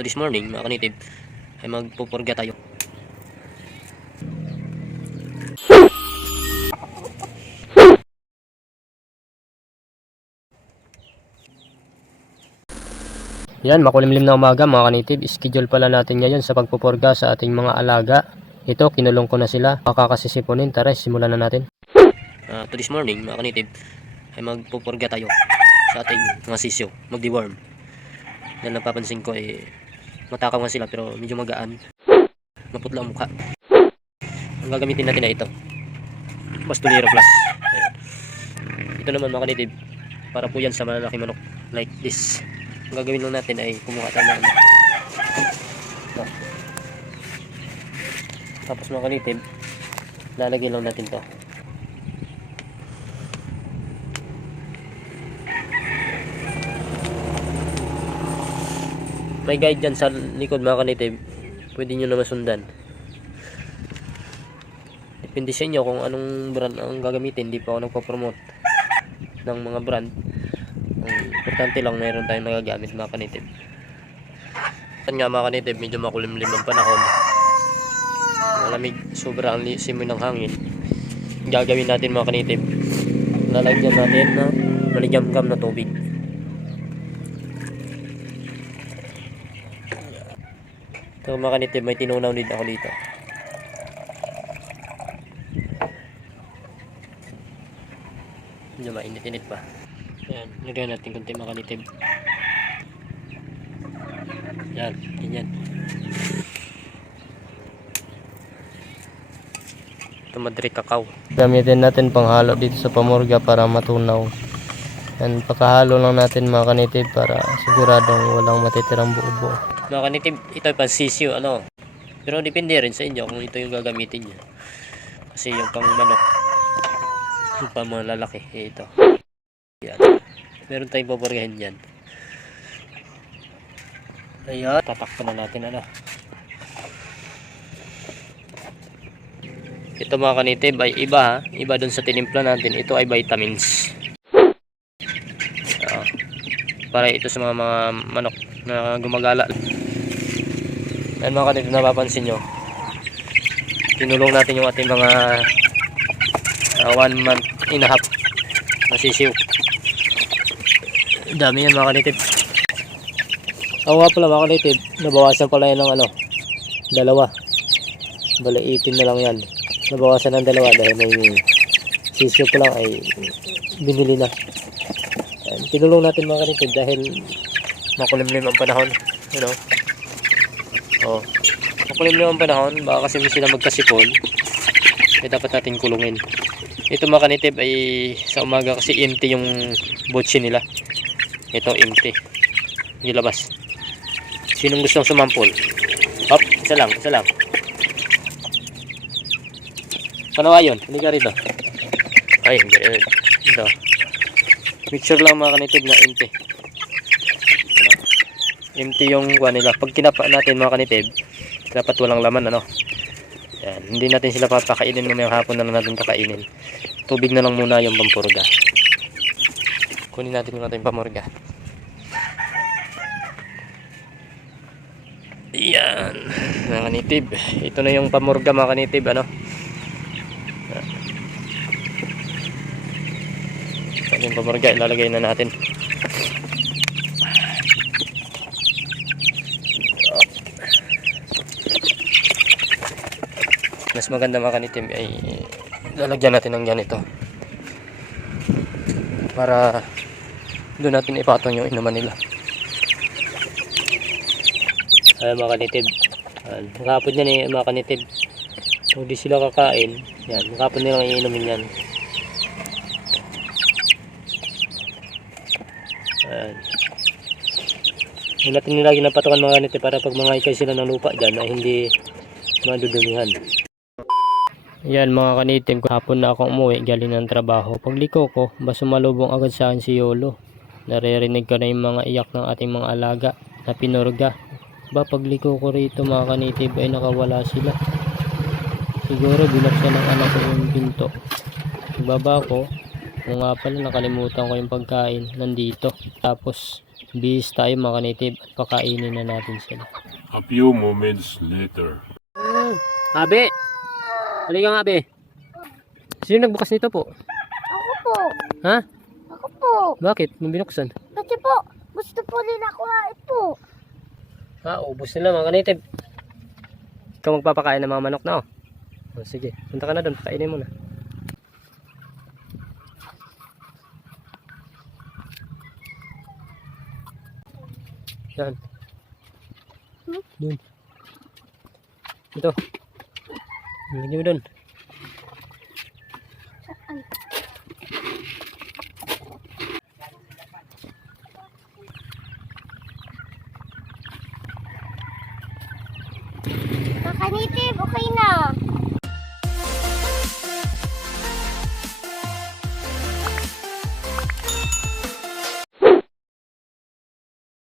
To this morning mga kanitib ay magpupurga tayo. Yan, makulimlim na umaga mga kanitib. Schedule pala natin ngayon sa pagpupurga sa ating mga alaga. Ito, kinulong ko na sila. Makakasisipunin. Tara, simulan na natin. To this morning mga kanitib ay magpupurga tayo sa ating mga sisyo. Mag-deworm. Dahil napapansin ko matakaw nga sila pero medyo magaan. Maputla ang mukha. Ang gagamitin natin na ito. Bastolero Plus. Ayan. Ito naman mga kanitib, para po yan sa malalaking manok. Like this. Ang gagawin lang natin ay kumuha tayo ng ito. Tapos mga kanitib, lalagyan lang natin to. May guide dyan sa likod mga kanitib, pwede nyo na masundan. Depende sa inyo kung anong brand ang gagamitin. Hindi pa ako nagpo-promote ng mga brand. Ang importante lang mayroon tayong nagagamit mga kanitib. Yan nga mga kanitib, medyo makulimlim ang panahon. Malamig, sobra ang simoy ng hangin. Gagawin natin mga kanitib, lalagyan natin na maligamgam na tubig. Ito mga kanitib, may tinunaw din ako dito. Medyo mainit-init pa. Ayan, lagyan natin kunti mga kanitib. Yan, ganyan. Ito Madrid Cacao. Gamitin natin panghalo dito sa pamurga para matunaw. Yan, pakahalo lang natin mga kanitib para siguradong walang matitirang buo-buo. Mga kanitib, ito ay pansisyo, ano. Pero depende rin sa inyo kung ito yung gagamitin nyo. Kasi yung pang manok, yung pang mga lalaki, ito. Yan. Meron tayong pupurgahin dyan. Ayan, tatakpan na natin, ano. Ito mga kanitib ay iba, ha? Iba dun sa tinimpla natin. Ito ay vitamins. Para ito sa mga manok na gumagala. Ayan mga kanitib, napapansin nyo, tinulong natin yung ating mga 1 month and a half na sisiw. Dami yan mga kanitib. Nga pala mga kanitib, nabawasan pala yan ng dalawa. Bale 18 na lang yan. Nabawasan ng dalawa dahil may sisiw pa lang ay binili na. Ayan, tinulong natin mga kanitib dahil makulimlim ang panahon. Makulimlim ang panahon, baka kasi sila magkasipon. Dapat natin kulungin. Ito mga kanitib ay sa umaga kasi empty yung butsi nila. Ito empty. Nilabas. Sinong gustong sumampol? Hop, isa lang. Panawa yun, hindi ka rito. Ay, ito. Mixture lang mga kanitib na empty. Empty yung kuha nila. Pag kinapa natin mga kanitib, dapat walang laman, Yan. Hindi natin sila papakainin, mamayang hapon na lang natin pakainin. Tubig na lang muna yung pampurga. Kunin natin yung ating pamurga. Yan mga kanitib, ito na yung pamurga mga kanitib, yung pamurga ilalagay na natin. Mas maganda mga kanitib ay lalagyan natin ng ganito para doon natin ipatong yung inuman nila. Ayan mga kanitib, makapon yan mga kanitib. Kung di sila kakain, yan, makapon nilang iinumin yan. Ayan. Hindi natin nilagyan ng patukan mga kanitib para pag mga ikay sila ng lupa dyan ay hindi madudumihan. Yan mga kanitib, hapon na akong umuwi galing ng trabaho. Pagliko ko, sumalubong agad sa akin si Yolo. Naririnig ko na yung mga iyak ng ating mga alaga na pinurga. Pagliko ko rito mga kanitib ay nakawala sila. Siguro binuksan ng anak ko yung pinto. Pagbaba ko, nga pala nakalimutan ko yung pagkain nandito. Tapos Bihis tayo mga ka-native at pakainin na natin sila. A few moments later. Abe! Halika nga, Abe. Sino nagbukas nito po? Ako po. Ha? Ako po. Bakit? Nung binuksan? Kasi po, gusto po nila kuhain po. Ubos nila mga ka-native. Ikaw magpapakain ng mga manok na, oh. Sige, punta ka na doon. Pakainin mo na. Yan. Doon. Ito. Lagyan mo doon.